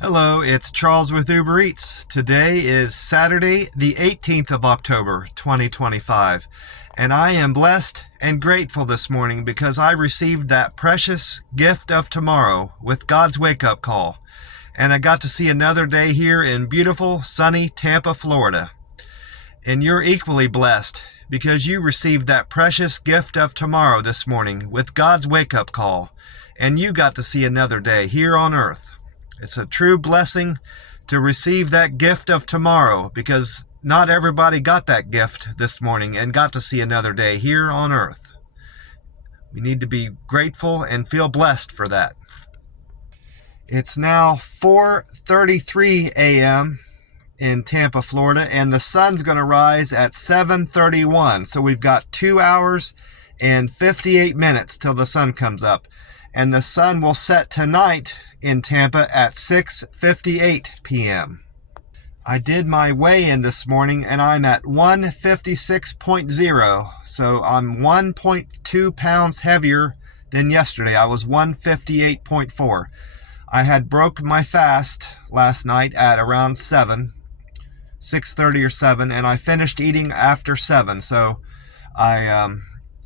Hello, it's Charles with Uber Eats. Today is Saturday, the 18th of October, 2025, and I am blessed and grateful this morning because I received that precious gift of tomorrow with God's wake-up call, and I got to see another day here in beautiful, sunny Tampa, Florida. And you're equally blessed because you received that precious gift of tomorrow this morning with God's wake-up call, and you got to see another day here on earth. It's a true blessing to receive that gift of tomorrow because not everybody got that gift this morning and got to see another day here on earth. We need to be grateful and feel blessed for that. It's now 4:33 a.m. in Tampa, Florida, and the sun's going to rise at 7:31. So we've got 2 hours and 58 minutes till the sun comes up. And the sun will set tonight in Tampa at 6:58 p.m. I did my weigh-in this morning and I'm at 156.0, so I'm 1.2 pounds heavier than yesterday. I was 158.4. I had broken my fast last night at around 6:30 or 7, and I finished eating after 7, so I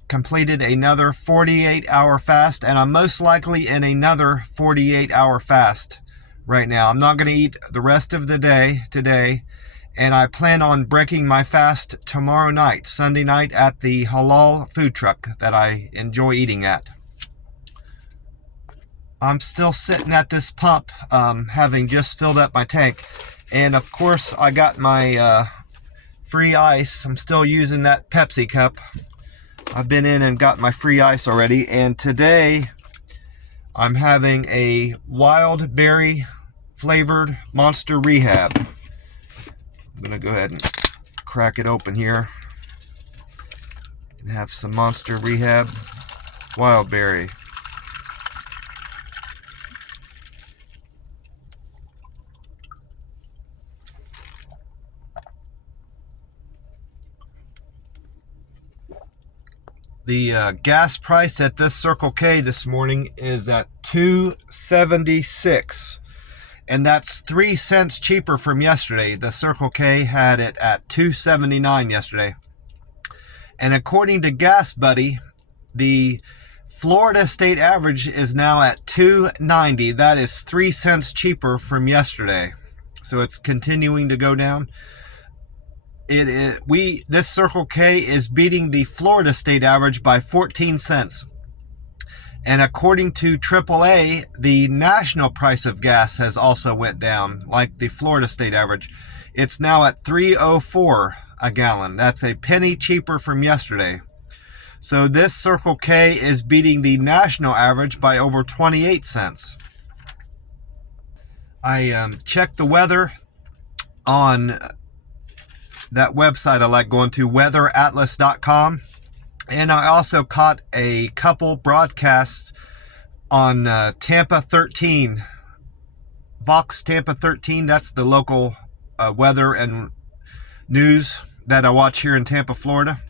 completed another 48-hour fast, and I'm most likely in another 48-hour fast right now. I'm not going to eat the rest of the day today, and I plan on breaking my fast tomorrow night, Sunday night, at the halal food truck that I enjoy eating at. I'm still sitting at this pump, having just filled up my tank, and of course I got my free ice. I'm still using that Pepsi cup. I've been in and got my free ice already, and today I'm having a wild berry flavored Monster Rehab. I'm gonna go ahead and crack it open here and have some Monster Rehab wild berry. The gas price at this Circle K this morning is at $2.76, and that's 3 cents cheaper from yesterday. The Circle K had it at $2.79 yesterday. And according to Gas Buddy, the Florida state average is now at $2.90. That is 3 cents cheaper from yesterday. So it's continuing to go down. This Circle K is beating the Florida state average by 14 cents. And according to AAA, the national price of gas has also went down, like the Florida state average. It's now at $3.04 a gallon. That's a penny cheaper from yesterday. So this Circle K is beating the national average by over 28 cents. I checked the weather on that website I like going to, weatheratlas.com. And I also caught a couple broadcasts on Tampa 13, Vox Tampa 13. That's the local weather and news that I watch here in Tampa, Florida.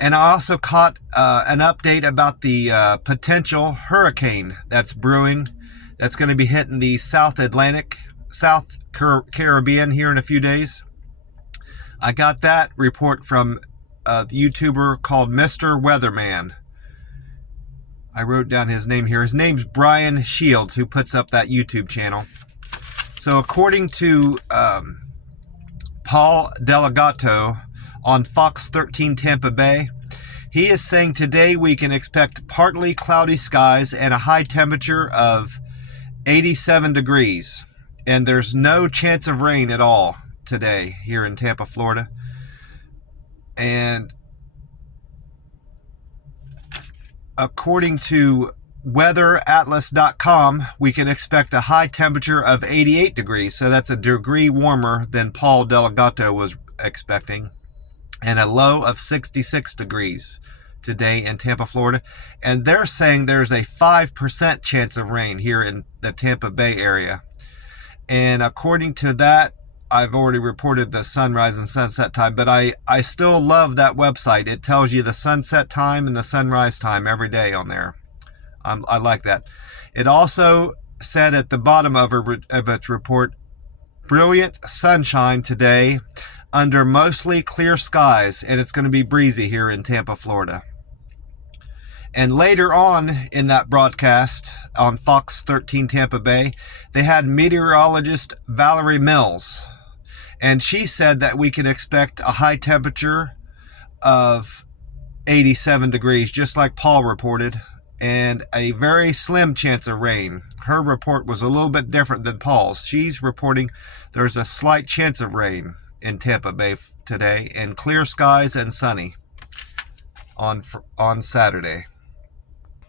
And I also caught an update about the potential hurricane that's brewing, that's going to be hitting the South Atlantic, South Caribbean here in a few days. I got that report from the YouTuber called Mr. Weatherman. I wrote down his name here. His name's Brian Shields, who puts up that YouTube channel. So according to Paul Delegato on Fox 13 Tampa Bay, he is saying today we can expect partly cloudy skies and a high temperature of 87 degrees. And there's no chance of rain at all today here in Tampa, Florida. And according to weatheratlas.com, we can expect a high temperature of 88 degrees. So that's a degree warmer than Paul Delegato was expecting. And a low of 66 degrees today in Tampa, Florida. And they're saying there's a 5% chance of rain here in the Tampa Bay area. And according to that, I've already reported the sunrise and sunset time, but I still love that website. It tells you the sunset time and the sunrise time every day on there. I like that. It also said at the bottom of its report, brilliant sunshine today under mostly clear skies, and it's going to be breezy here in Tampa, Florida. And later on in that broadcast on Fox 13 Tampa Bay, they had meteorologist Valerie Mills, and she said that we can expect a high temperature of 87 degrees, just like Paul reported, and a very slim chance of rain. Her report was a little bit different than Paul's. She's reporting there's a slight chance of rain in Tampa Bay today, and clear skies and sunny on Saturday.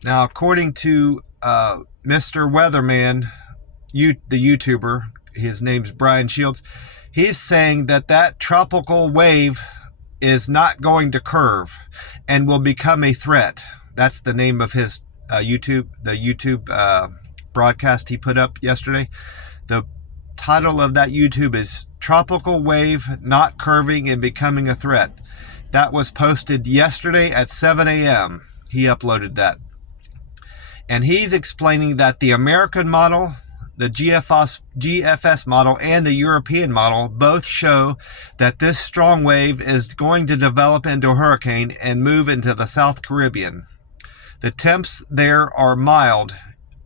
Now, according to Mr. Weatherman, the YouTuber, his name's Brian Shields, he's saying that tropical wave is not going to curve and will become a threat. That's the name of his YouTube broadcast he put up yesterday. The title of that YouTube is Tropical Wave Not Curving and Becoming a Threat. That was posted yesterday at 7 a.m. He uploaded that. And he's explaining that the American model, the GFS model, and the European model both show that this strong wave is going to develop into a hurricane and move into the South Caribbean. The temps there are mild,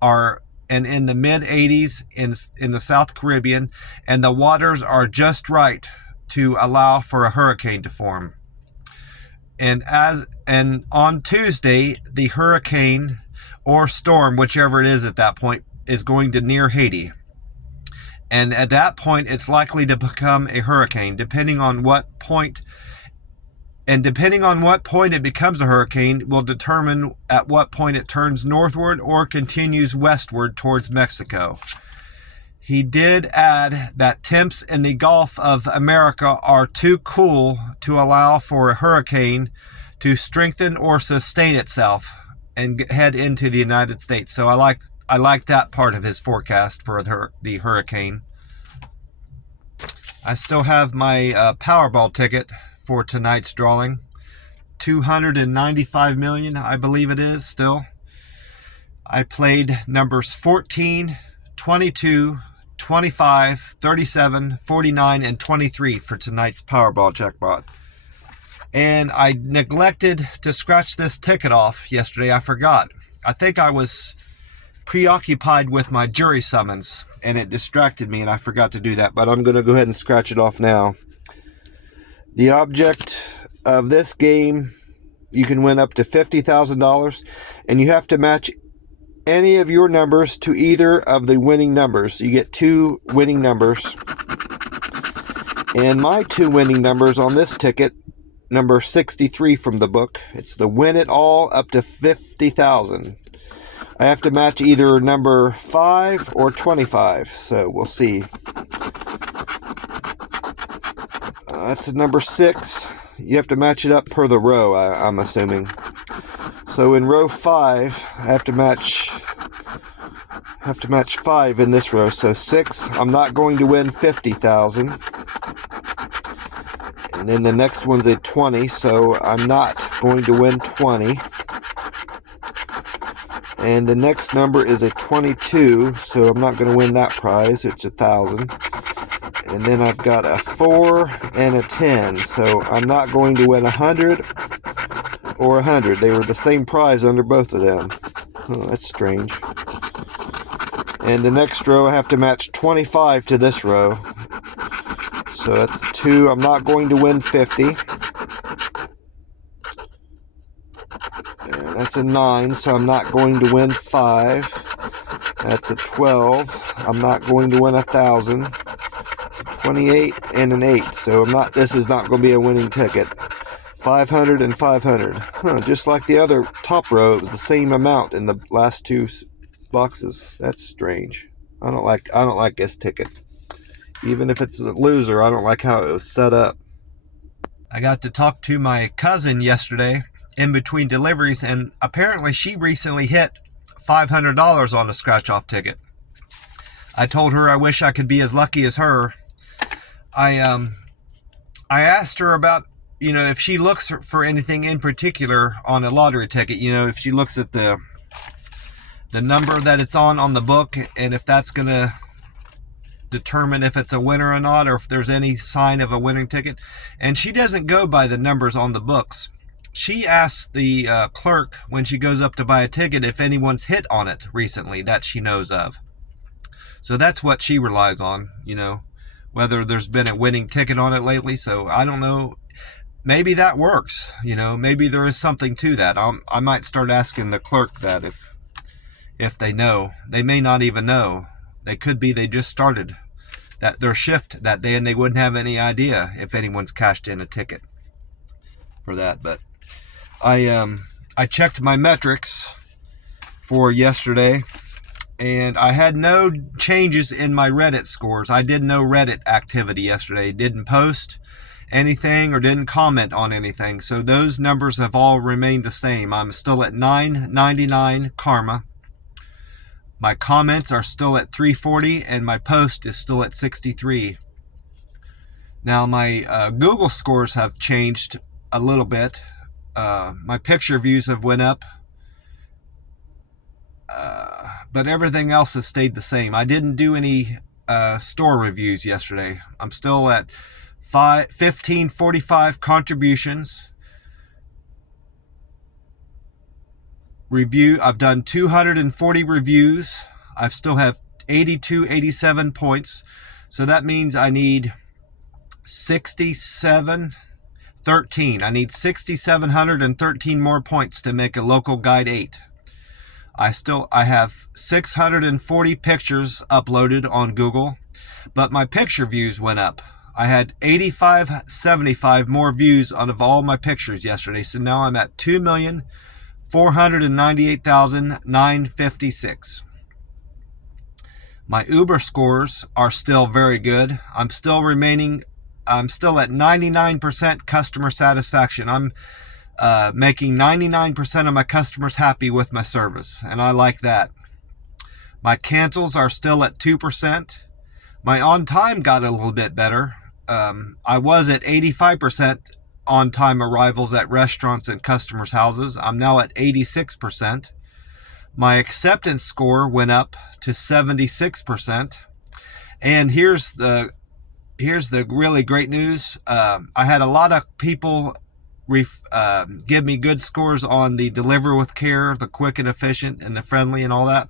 and in the mid-80s in the South Caribbean, and the waters are just right to allow for a hurricane to form. And on Tuesday, the hurricane or storm, whichever it is at that point, is going to near Haiti. And at that point, it's likely to become a hurricane, depending on what point. And depending on what point it becomes a hurricane will determine at what point it turns northward or continues westward towards Mexico. He did add that temps in the Gulf of America are too cool to allow for a hurricane to strengthen or sustain itself and head into the United States. So I like that part of his forecast for the hurricane. I still have my Powerball ticket for tonight's drawing. 295 million, I believe it is still. I played numbers 14, 22, 25, 37, 49, and 23 for tonight's Powerball jackpot. And I neglected to scratch this ticket off yesterday. I forgot. I think I was preoccupied with my jury summons, and it distracted me, and I forgot to do that. But I'm going to go ahead and scratch it off now. The object of this game, you can win up to $50,000, and you have to match any of your numbers to either of the winning numbers. You get 2 winning numbers. And my 2 winning numbers on this ticket, number 63 from the book, it's the win it all up to 50,000. I have to match either number 5 or 25, so we'll see. That's a number 6. You have to match it up per the row, I'm assuming. So in row 5, I have to match 5 in this row. So 6, I'm not going to win 50,000. And then the next one's a 20, so I'm not going to win 20. And the next number is a 22, so I'm not going to win that prize, it's 1,000. And then I've got a 4 and a 10, so I'm not going to win 100 or 100. They were the same prize under both of them. Oh, that's strange. And the next row, I have to match 25 to this row. So that's 2. I'm not going to win 50. And that's a 9, so I'm not going to win 5. That's a 12. I'm not going to win 1,000. It's a 28 and an 8. So this is not going to be a winning ticket. 500 and 500. Just like the other top row, it was the same amount in the last 2 boxes. That's strange. I don't like this ticket. Even if it's a loser, I don't like how it was set up. I got to talk to my cousin yesterday in between deliveries, and apparently she recently hit $500 on a scratch-off ticket. I told her I wish I could be as lucky as her. I asked her about, if she looks for anything in particular on a lottery ticket, if she looks at the the number that it's on the book, and if that's going to determine if it's a winner or not, or if there's any sign of a winning ticket. And she doesn't go by the numbers on the books. She asks the clerk when she goes up to buy a ticket if anyone's hit on it recently that she knows of. So that's what she relies on, whether there's been a winning ticket on it lately. So I don't know. Maybe that works. Maybe there is something to that. I might start asking the clerk that if they know. They may not even know. They could be they just started their shift that day and they wouldn't have any idea if anyone's cashed in a ticket for that. But I checked my metrics for yesterday, and I had no changes in my Reddit scores. I did no Reddit activity yesterday. Didn't post anything or didn't comment on anything. So those numbers have all remained the same. I'm still at 999 karma. My comments are still at 340, and my post is still at 63. Now my Google scores have changed a little bit. My picture views have went up, but everything else has stayed the same. I didn't do any store reviews yesterday. I'm still at 1545 contributions. I've done 240 reviews. I still have 87 points. So that means I need 13. I need 6,713 more points to make a local guide 8. I have 640 pictures uploaded on Google, but my picture views went up. I had 75 more views out of all my pictures yesterday. So now I'm at 2,498,956. My Uber scores are still very good. I'm still at 99% customer satisfaction. I'm making 99% of my customers happy with my service, and I like that. My cancels are still at 2%. My on time got a little bit better. I was at 85% on-time arrivals at restaurants and customers' houses. I'm now at 86%. My acceptance score went up to 76%. And here's the really great news. I had a lot of people give me good scores on the deliver with care, the quick and efficient, and the friendly and all that.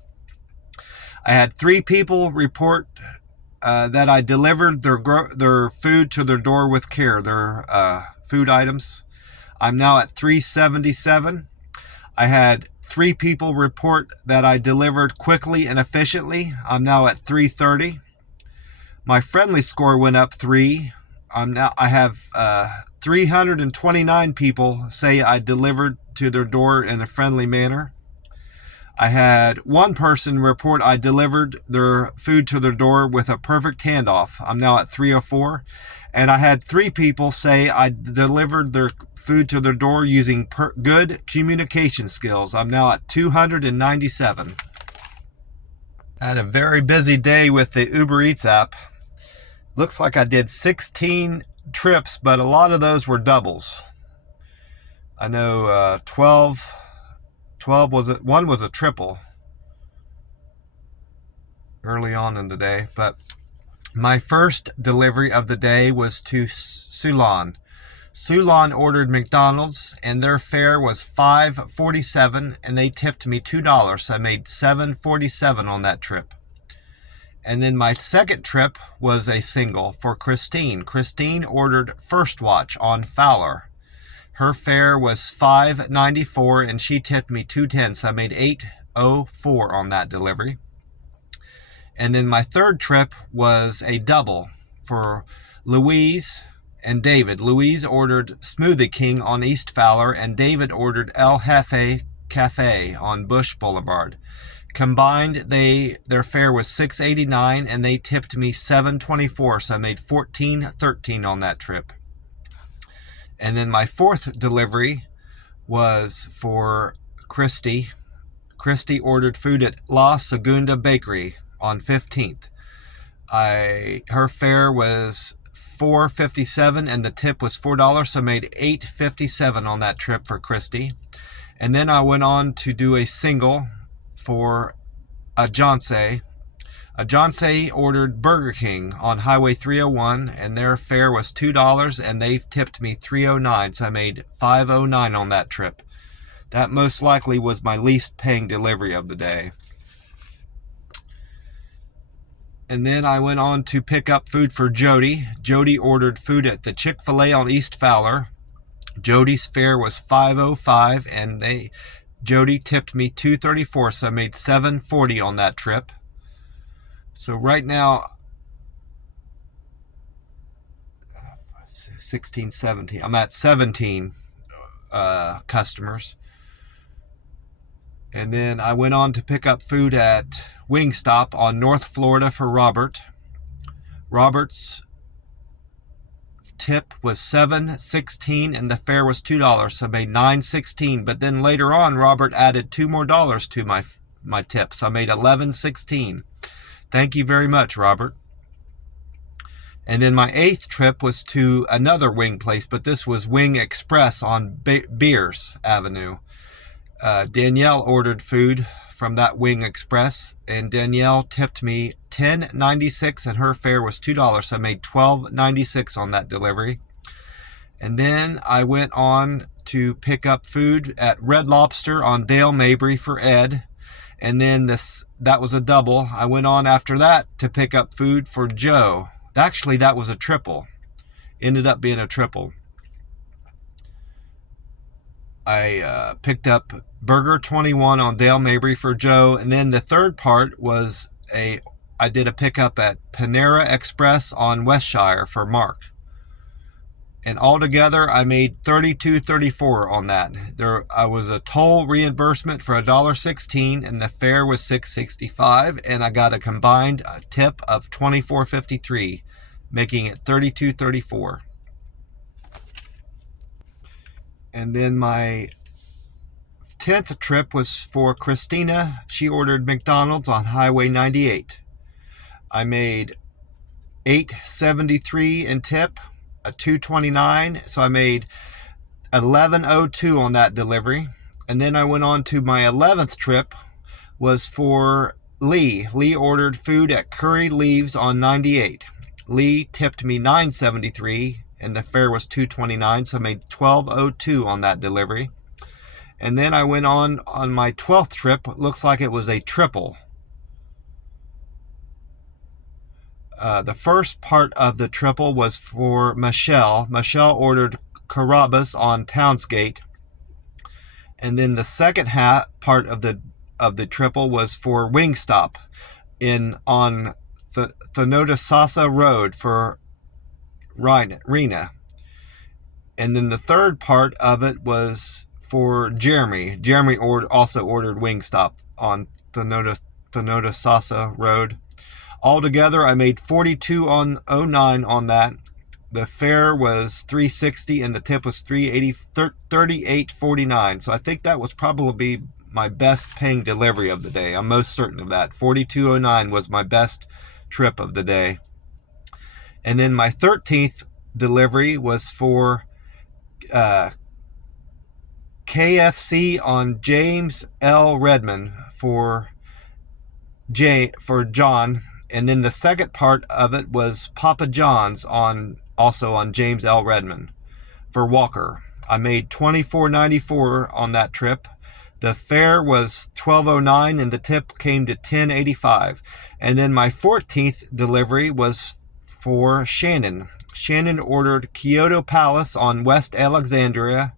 I had 3 people report that I delivered their food to their door with care, their food items. I'm now at 377. I had 3 people report that I delivered quickly and efficiently. I'm now at 330. My friendly score went up 3. I have 329 people say I delivered to their door in a friendly manner. I had 1 person report I delivered their food to their door with a perfect handoff. I'm now at 304. And I had 3 people say I delivered their food to their door using good communication skills. I'm now at 297. I had a very busy day with the Uber Eats app. Looks like I did 16 trips, but a lot of those were doubles. I know 12 one was a triple early on in the day. But my first delivery of the day was to Sulan. Sulan ordered McDonald's, and their fare was $5.47, and they tipped me $2, so I made $7.47 on that trip. And then my second trip was a single for Christine. Christine ordered First Watch on Fowler. Her fare was $5.94, and she tipped me $2.10, so I made $8.04 on that delivery. And then my third trip was a double for Louise and David. Louise ordered Smoothie King on East Fowler, and David ordered El Jefe Cafe on Bush Boulevard. Combined, their fare was $6.89, and they tipped me $7.24, so I made $14.13 on that trip. And then my fourth delivery was for Christy. Christy ordered food at La Segunda Bakery on 15th. Her fare was $4.57, and the tip was $4, so I made $8.57 on that trip for Christy. And then I went on to do a single for a Johnsey. A Johnsey ordered Burger King on Highway 301, and their fare was $2, and they tipped me $3.09, so I made $5.09 on that trip. That most likely was my least paying delivery of the day. And then I went on to pick up food for Jody. Jody ordered food at the Chick-fil-A on East Fowler. Jody's fare was $5.05, and Jody tipped me $2.34, so I made $7.40 on that trip. So right now, 16, 17. I'm at 17 customers. And then I went on to pick up food at Wingstop on North Florida for Robert. Robert's tip was $7.16 and the fare was $2, so I made $9.16. But then later on, Robert added $2 more to my tip, so I made $11.16. Thank you very much, Robert. And then my 8th trip was to another wing place, but this was Wing Express on Beers Avenue. Danielle ordered food from that Wing Express, and Danielle tipped me $10.96 and her fare was $2, so I made $12.96 on that delivery. And then I went on to pick up food at Red Lobster on Dale Mabry for Ed, and then that was a double. I went on after that to pick up food for Joe. Actually, that was a triple. Ended up being a triple. I picked up Burger 21 on Dale Mabry for Joe, and then the third part was I did a pickup at Panera Express on Westshire for Mark. And altogether, I made $32.34 on that. I was a toll reimbursement for $1.16, and the fare was $6.65, and I got a combined tip of $24.53, making it $32.34. And then my 10th trip was for Christina. She ordered McDonald's on Highway 98. I made $8.73 in tip, a $2.29, so I made $11.02 on that delivery. And then I went on to my 11th trip, was for Lee. Lee ordered food at Curry Leaves on 98. Lee tipped me $9.73 and the fare was $2.29, so I made $12.02 on that delivery. And then I went on my 12th trip. Looks like it was a triple. The first part of the triple was for Michelle. Michelle ordered Carrabba's on Townsgate. And then the second part of the triple was for Wingstop on Thonotosassa Road for Rena. And then the third part of it was for Jeremy. Jeremy also ordered Wingstop on Thonotosassa Road. Altogether, I made $42.09 on that. The fare was $3.60 and the tip was $38.49. So I think that was probably my best paying delivery of the day. I'm most certain of that. $42.09 was my best trip of the day. And then my 13th delivery was for KFC on James L. Redmond for John. And then the second part of it was Papa John's also on James L. Redmond for Walker. I made $24.94 on that trip. The fare was $12.09 and the tip came to $10.85. And then my 14th delivery was for Shannon. Shannon ordered Kyoto Palace on West Alexandria.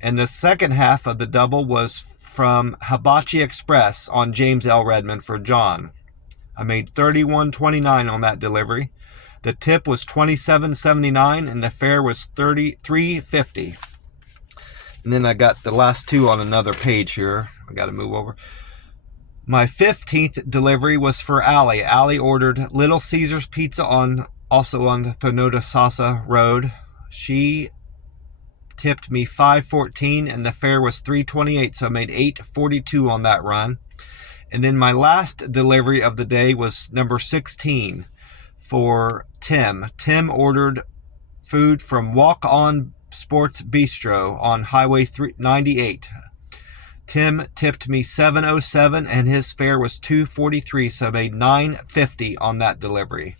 And the second half of the double was from Hibachi Express on James L. Redmond for John. I made $31.29 on that delivery. The tip was $27.79 and the fare was $33.50. And then I got the last two on another page here. I got to move over. My 15th delivery was for Allie. Allie ordered Little Caesars Pizza also on Thonotosassa Road. She tipped me $5.14 and the fare was $3.28, so I made $8.42 on that run. And then my last delivery of the day was number 16 for Tim. Tim ordered food from Walk On Sports Bistro on Highway 98. Tim tipped me $7.07 and his fare was $2.43, so I made $9.50 on that delivery.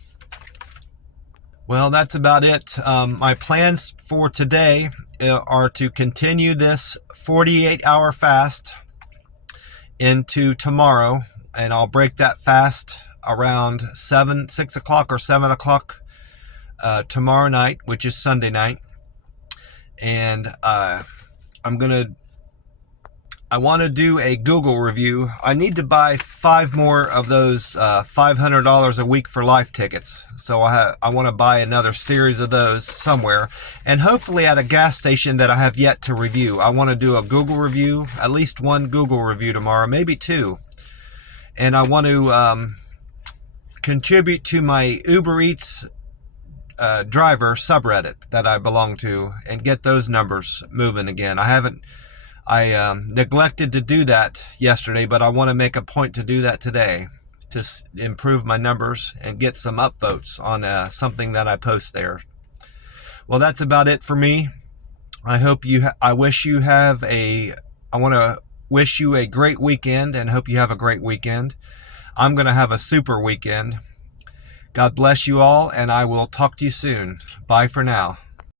Well, that's about it. My plans for today are to continue this 48-hour fast into tomorrow, and I'll break that fast around 6 o'clock or 7 o'clock tomorrow night, which is Sunday night. And I want to do a Google review. I need to buy 5 more of those $500 a week for life tickets. So I want to buy another series of those somewhere, and hopefully at a gas station that I have yet to review. I want to do a Google review, at least 1 Google review tomorrow, maybe 2. And I want to contribute to my Uber Eats driver subreddit that I belong to and get those numbers moving again. I neglected to do that yesterday, but I want to make a point to do that today to improve my numbers and get some upvotes on something that I post there. Well, that's about it for me. I want to wish you a great weekend and hope you have a great weekend. I'm going to have a super weekend. God bless you all, and I will talk to you soon. Bye for now.